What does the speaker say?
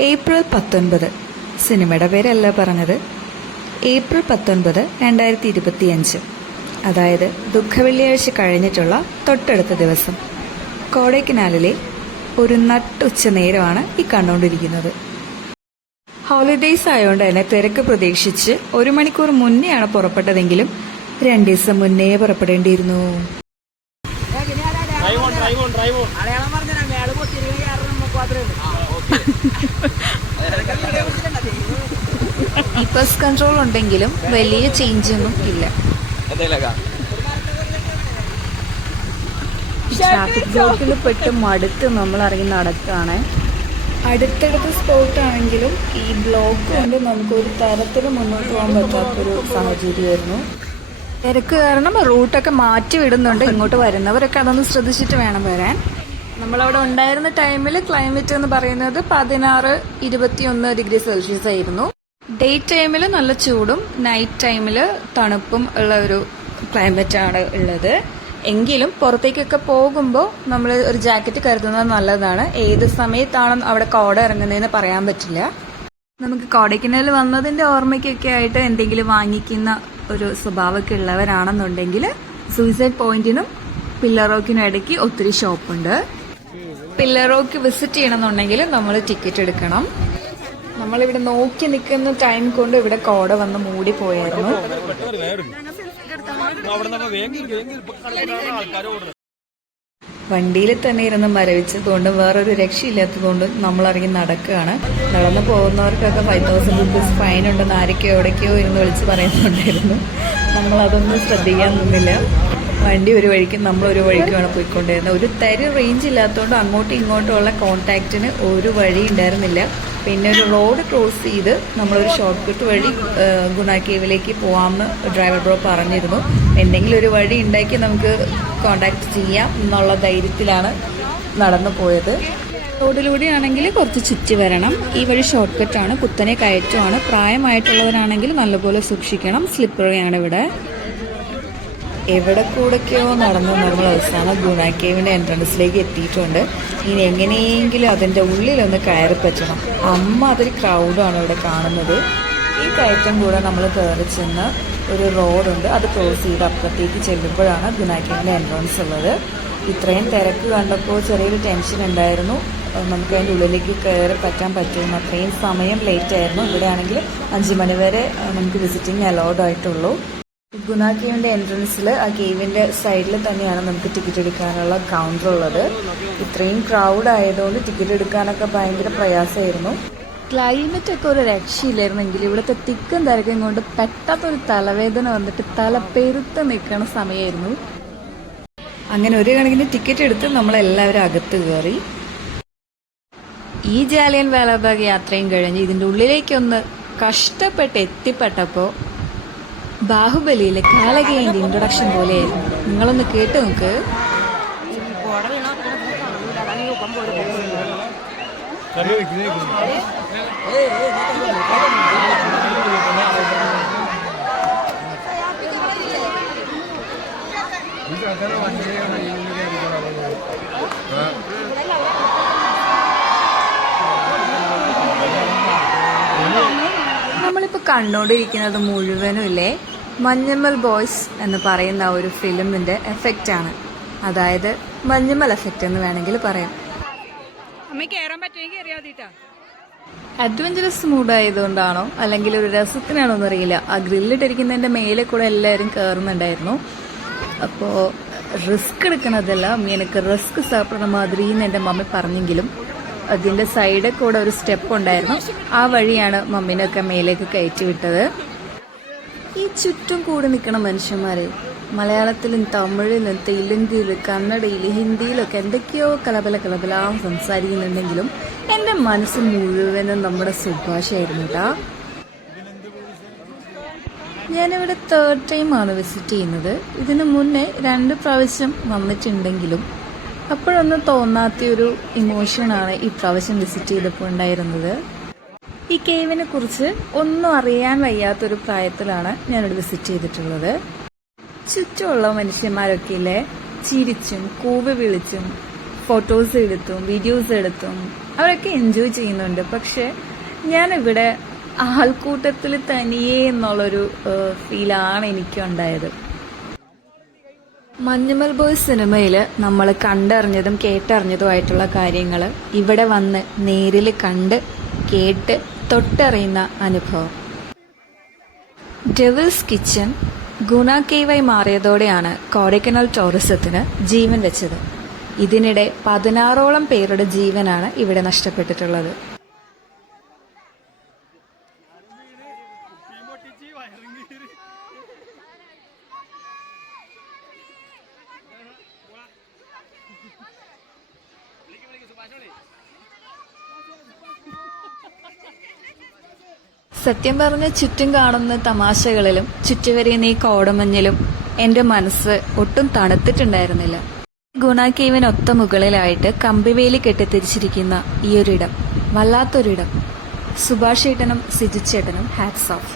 April 19 സിനിമയുടെ പേരല്ല പറഞ്ഞത്. ഏപ്രിൽ 19, 2025, അതായത് ദുഃഖവെള്ളിയാഴ്ച കഴിഞ്ഞിട്ടുള്ള തൊട്ടടുത്ത ദിവസം കോടൈക്കനാലിലെ ഒരു നട്ടുച്ച നേരമാണ് ഈ കണ്ടുകൊണ്ടിരിക്കുന്നത്. ഹോളിഡേയ്സ് ആയതുകൊണ്ട് തന്നെ തിരക്ക് പ്രതീക്ഷിച്ച് 1 മണിക്കൂർ മുന്നെയാണ് പുറപ്പെട്ടതെങ്കിലും 2 ദിവസം മുന്നേ പുറപ്പെടേണ്ടിയിരുന്നു. ഈ ബസ് കൺട്രോൾ ഉണ്ടെങ്കിലും വലിയ ചേഞ്ചൊന്നും ഇല്ല. ട്രാഫിക് ബ്ലോക്കിൽ പെട്ട് മടുത്ത് നമ്മൾ ഇറങ്ങി നടക്കുകയാണ്. അടുത്തടുത്ത സ്പോട്ടാണെങ്കിലും ഈ ബ്ലോക്ക് കൊണ്ട് നമുക്കൊരു തരത്തിൽ മുന്നോട്ട് പോകാൻ പറ്റാത്തൊരു സാഹചര്യമായിരുന്നു. തിരക്ക് കാരണം റൂട്ടൊക്കെ മാറ്റി വിടുന്നുണ്ട്. ഇങ്ങോട്ട് വരുന്നവരൊക്കെ അതൊന്ന് ശ്രദ്ധിച്ചിട്ട് വേണം വരാൻ. നമ്മളവിടെ ഉണ്ടായിരുന്ന ടൈമിൽ ക്ലൈമറ്റ് എന്ന് പറയുന്നത് 16-21 ഡിഗ്രി സെൽഷ്യസ് ആയിരുന്നു. ഡേ ടൈമിൽ നല്ല ചൂടും നൈറ്റ് ടൈമിൽ തണുപ്പും ഉള്ള ഒരു ക്ലൈമറ്റ് ആണ് ഉള്ളത്. എങ്കിലും പുറത്തേക്കൊക്കെ പോകുമ്പോൾ നമ്മൾ ഒരു ജാക്കറ്റ് കരുതുന്നത് നല്ലതാണ്. ഏത് സമയത്താണ് അവിടെ കോട ഇറങ്ങുന്നതെന്ന് പറയാൻ പറ്റില്ല. നമുക്ക് കോടൈക്കനാൽ വന്നതിന്റെ ഓർമ്മയ്ക്കൊക്കെ ആയിട്ട് എന്തെങ്കിലും വാങ്ങിക്കുന്ന ഒരു സ്വഭാവമൊക്കെ ഉള്ളവരാണെന്നുണ്ടെങ്കിൽ സൂയിസൈഡ് പോയിന്റിനും പില്ലർ റോക്കിനും ഇടയ്ക്ക് ഒത്തിരി ഷോപ്പുണ്ട്. പില്ലർ റോക്ക് വിസിറ്റ് ചെയ്യണമെന്നുണ്ടെങ്കിൽ നമ്മൾ ടിക്കറ്റ് എടുക്കണം. നമ്മളിവിടെ നോക്കി നിൽക്കുന്ന ടൈം കൊണ്ട് ഇവിടെ കോട വന്ന് മൂടി പോയായിരുന്നു. വണ്ടിയിൽ തന്നെ ഇരുന്ന് മരവിച്ചതുകൊണ്ടും വേറൊരു രക്ഷയില്ലാത്തതുകൊണ്ടും നമ്മൾ ഇറങ്ങി നടക്കുകയാണ്. നടന്നു പോകുന്നവർക്കൊക്കെ 5,000 റുപ്പീസ് ഫൈൻ ഉണ്ടെന്ന് ആരൊക്കെയോ എവിടേക്കോ ഇരുന്ന് വിളിച്ച് പറയുന്നുണ്ടായിരുന്നു. നമ്മളതൊന്നും ശ്രദ്ധിക്കാൻ നിന്നില്ല. വണ്ടി ഒരു വഴിക്കും നമ്മളൊരു വഴിക്കുമാണ് പോയിക്കൊണ്ടിരുന്നത്. ഒരു തരി റേഞ്ച് ഇല്ലാത്തതുകൊണ്ട് അങ്ങോട്ടും ഇങ്ങോട്ടും ഉള്ള കോൺടാക്റ്റിന് ഒരു വഴി ഉണ്ടായിരുന്നില്ല. പിന്നെ ഒരു റോഡ് ക്രോസ് ചെയ്ത് നമ്മളൊരു ഷോർട്ട് കട്ട് വഴി ഗുണ കേവിലേക്ക് പോകാമെന്ന് ഡ്രൈവർ ബ്രോ പറഞ്ഞിരുന്നു. എന്തെങ്കിലും ഒരു വഴി ഉണ്ടാക്കി നമുക്ക് കോൺടാക്ട് ചെയ്യാം എന്നുള്ള ധൈര്യത്തിലാണ് നടന്നു പോയത്. റോഡിലൂടെ ആണെങ്കിൽ കുറച്ച് ചുറ്റി വരണം. ഈ വഴി ഷോർട്ട് കട്ടാണ്, കുത്തനെ കയറ്റമാണ്. പ്രായമായിട്ടുള്ളവരാണെങ്കിൽ നല്ലപോലെ സൂക്ഷിക്കണം. സ്ലിപ്പറിയാണ് ഇവിടെ. എവിടെ കൂടെയൊക്കെയോ നടന്ന് നമ്മൾ അവസാനം ഗുണ കേവിന്റെ എൻട്രൻസിലേക്ക് എത്തിയിട്ടുണ്ട്. ഇനി എങ്ങനെയെങ്കിലും അതിന്റെ ഉള്ളിലൊന്ന് കയറി പറ്റണം. അതൊരു ക്രൗഡാണ് ഇവിടെ കാണുന്നത്. ഈ കയറ്റം കൂടെ നമ്മൾ കയറി ചെന്ന് ഒരു റോഡുണ്ട്, അത് ക്രോസ് ചെയ്ത് അപ്പുറത്തേക്ക് ചെല്ലുമ്പോഴാണ് ഗുണ കേവിന്റെ എൻട്രൻസ് ഉള്ളത്. ഇത്രയും തിരക്ക് കണ്ടപ്പോൾ ചെറിയൊരു ടെൻഷൻ ഉണ്ടായിരുന്നു. നമുക്ക് അതിൻ്റെ ഉള്ളിലേക്ക് കയറി പറ്റാൻ പറ്റുമെന്ന്. അത്രയും സമയം ലേറ്റ് ആയിരുന്നു. ഇവിടെ ആണെങ്കിൽ 5 മണി വരെ നമുക്ക് വിസിറ്റിംഗ് അലൗഡ് ആയിട്ടുള്ളൂ. ഗുണ കേവിന്റെ എൻട്രൻസിൽ ആ കേവിന്റെ സൈഡിൽ തന്നെയാണ് നമുക്ക് ടിക്കറ്റ് എടുക്കാനുള്ള കൗണ്ടർ ഉള്ളത്. ഇത്രയും ക്രൗഡ് ആയതുകൊണ്ട് ടിക്കറ്റ് എടുക്കാനൊക്കെ ഭയങ്കര പ്രയാസമായിരുന്നു. ക്ലൈമറ്റ് ഒക്കെ ഒരു രക്ഷയില്ലായിരുന്നെങ്കിൽ ഇവിടുത്തെ തിക്കും തിരക്കും കൊണ്ട് പെട്ടെന്നൊരു തലവേദന വന്നിട്ട് തല പെരുത്ത് നിൽക്കണ സമയമായിരുന്നു. അങ്ങനെ ഒരു കണക്കിന് ടിക്കറ്റ് എടുത്ത് നമ്മളെല്ലാവരും അകത്ത് കയറി. ഈ ജാലിയൻ വാലാബാഗ് യാത്രയും കഴിഞ്ഞ് ഇതിന്റെ ഉള്ളിലേക്കൊന്ന് കഷ്ടപ്പെട്ട് എത്തിപ്പെട്ടപ്പോൾ ബാഹുബലിയിലെ കാലകേന്റെ ഇൻട്രൊഡക്ഷൻ പോലെയായിരുന്നു. നിങ്ങളൊന്ന് കേട്ട് നോക്ക്. നമ്മളിപ്പോ കണ്ടോണ്ടിരിക്കുന്നത് മുഴുവനും ഇല്ലേ മഞ്ഞമ്മൽ ബോയ്സ് എന്ന് പറയുന്ന ഒരു ഫിലിമിന്റെ എഫക്റ്റ് ആണ്. അതായത് മഞ്ഞമ്മൽ എഫക്റ്റ് എന്ന് വേണമെങ്കിൽ പറയാം. അഡ്വഞ്ചറസ് മൂഡായതുകൊണ്ടാണോ അല്ലെങ്കിൽ ഒരു രസത്തിനാണോ എന്നറിയില്ല, ആ ഗ്രില്ലിട്ടിരിക്കുന്നതിന്റെ മേലെ കൂടെ എല്ലാവരും കയറുന്നുണ്ടായിരുന്നു. അപ്പോൾ റിസ്ക് എടുക്കണതല്ല, എനിക്ക് റിസ്ക് സാപ്പിടുന്ന മാതിരി എന്ന് എൻ്റെ മമ്മി പറഞ്ഞെങ്കിലും അതിന്റെ സൈഡിൽ കൂടെ ഒരു സ്റ്റെപ്പ് ഉണ്ടായിരുന്നു. ആ വഴിയാണ് മമ്മീനൊക്കെ മേലേക്ക് കയറ്റി വിട്ടത്. ഈ ചുറ്റും കൂടി നിൽക്കുന്ന മനുഷ്യന്മാരെ മലയാളത്തിലും തമിഴിലും തെലുങ്കിലും കന്നഡയിലും ഹിന്ദിയിലൊക്കെ എന്തൊക്കെയോ കലബല സംസാരിക്കുന്നുണ്ടെങ്കിലും എൻ്റെ മനസ്സ് മുഴുവനും നമ്മുടെ സുഭാഷയായിരുന്നു കേട്ടോ. ഞാനിവിടെ 3rd ടൈമാണ് വിസിറ്റ് ചെയ്യുന്നത്. ഇതിനു മുന്നേ 2 പ്രാവശ്യം വന്നിട്ടുണ്ടെങ്കിലും അപ്പോഴൊന്നും തോന്നാത്തൊരു ഇമോഷനാണ് ഈ പ്രാവശ്യം വിസിറ്റ് ചെയ്തപ്പോൾ ഉണ്ടായിരുന്നത്. ഈ കേവിനെ കുറിച്ച് ഒന്നും അറിയാൻ വയ്യാത്തൊരു പ്രായത്തിലാണ് ഞാനിവിടെ വിസിറ്റ് ചെയ്തിട്ടുള്ളത്. ചുറ്റുമുള്ള മനുഷ്യന്മാരൊക്കെ ഇല്ലേ ചിരിച്ചും കൂവി വിളിച്ചും ഫോട്ടോസ് എടുത്തും വീഡിയോസ് എടുത്തും അവരൊക്കെ എൻജോയ് ചെയ്യുന്നുണ്ട്. പക്ഷെ ഞാനിവിടെ ആൾക്കൂട്ടത്തിൽ തനിയേ എന്നുള്ളൊരു ഫീലാണ് എനിക്കുണ്ടായത്. മഞ്ഞുമൽ ബോയ്സ് സിനിമയിൽ നമ്മൾ കണ്ടറിഞ്ഞതും കേട്ടറിഞ്ഞതുമായിട്ടുള്ള കാര്യങ്ങൾ ഇവിടെ വന്ന് നേരിൽ കണ്ട് കേട്ട് തൊട്ടറിയുന്ന അനുഭവം. ഡെവിൾസ് കിച്ചൺ ഗുണ കേവായി മാറിയതോടെയാണ് കൊടൈക്കനാൽ ടൂറിസത്തിന് ജീവൻ വെച്ചത്. ഇതിനിടെ 16ഓളം പേരുടെ ജീവനാണ് ഇവിടെ നഷ്ടപ്പെട്ടിട്ടുള്ളത്. സത്യം പറഞ്ഞ ചുറ്റും കാണുന്ന തമാശകളിലും ചുറ്റുവരെയുന്ന ഈ കോടമഞ്ഞിലും എന്റെ മനസ്സ് ഒട്ടും തണുത്തിട്ടുണ്ടായിരുന്നില്ല. ഗുണ കേവിനൊത്ത മുകളിലായിട്ട് കമ്പിവേലി കെട്ടിത്തിരിച്ചിരിക്കുന്ന ഈയൊരിടം വല്ലാത്തൊരിടം. സുഭാഷ് ചേട്ടനും സിജു ചേട്ടനും ഹാറ്റ്സ് ഓഫ്.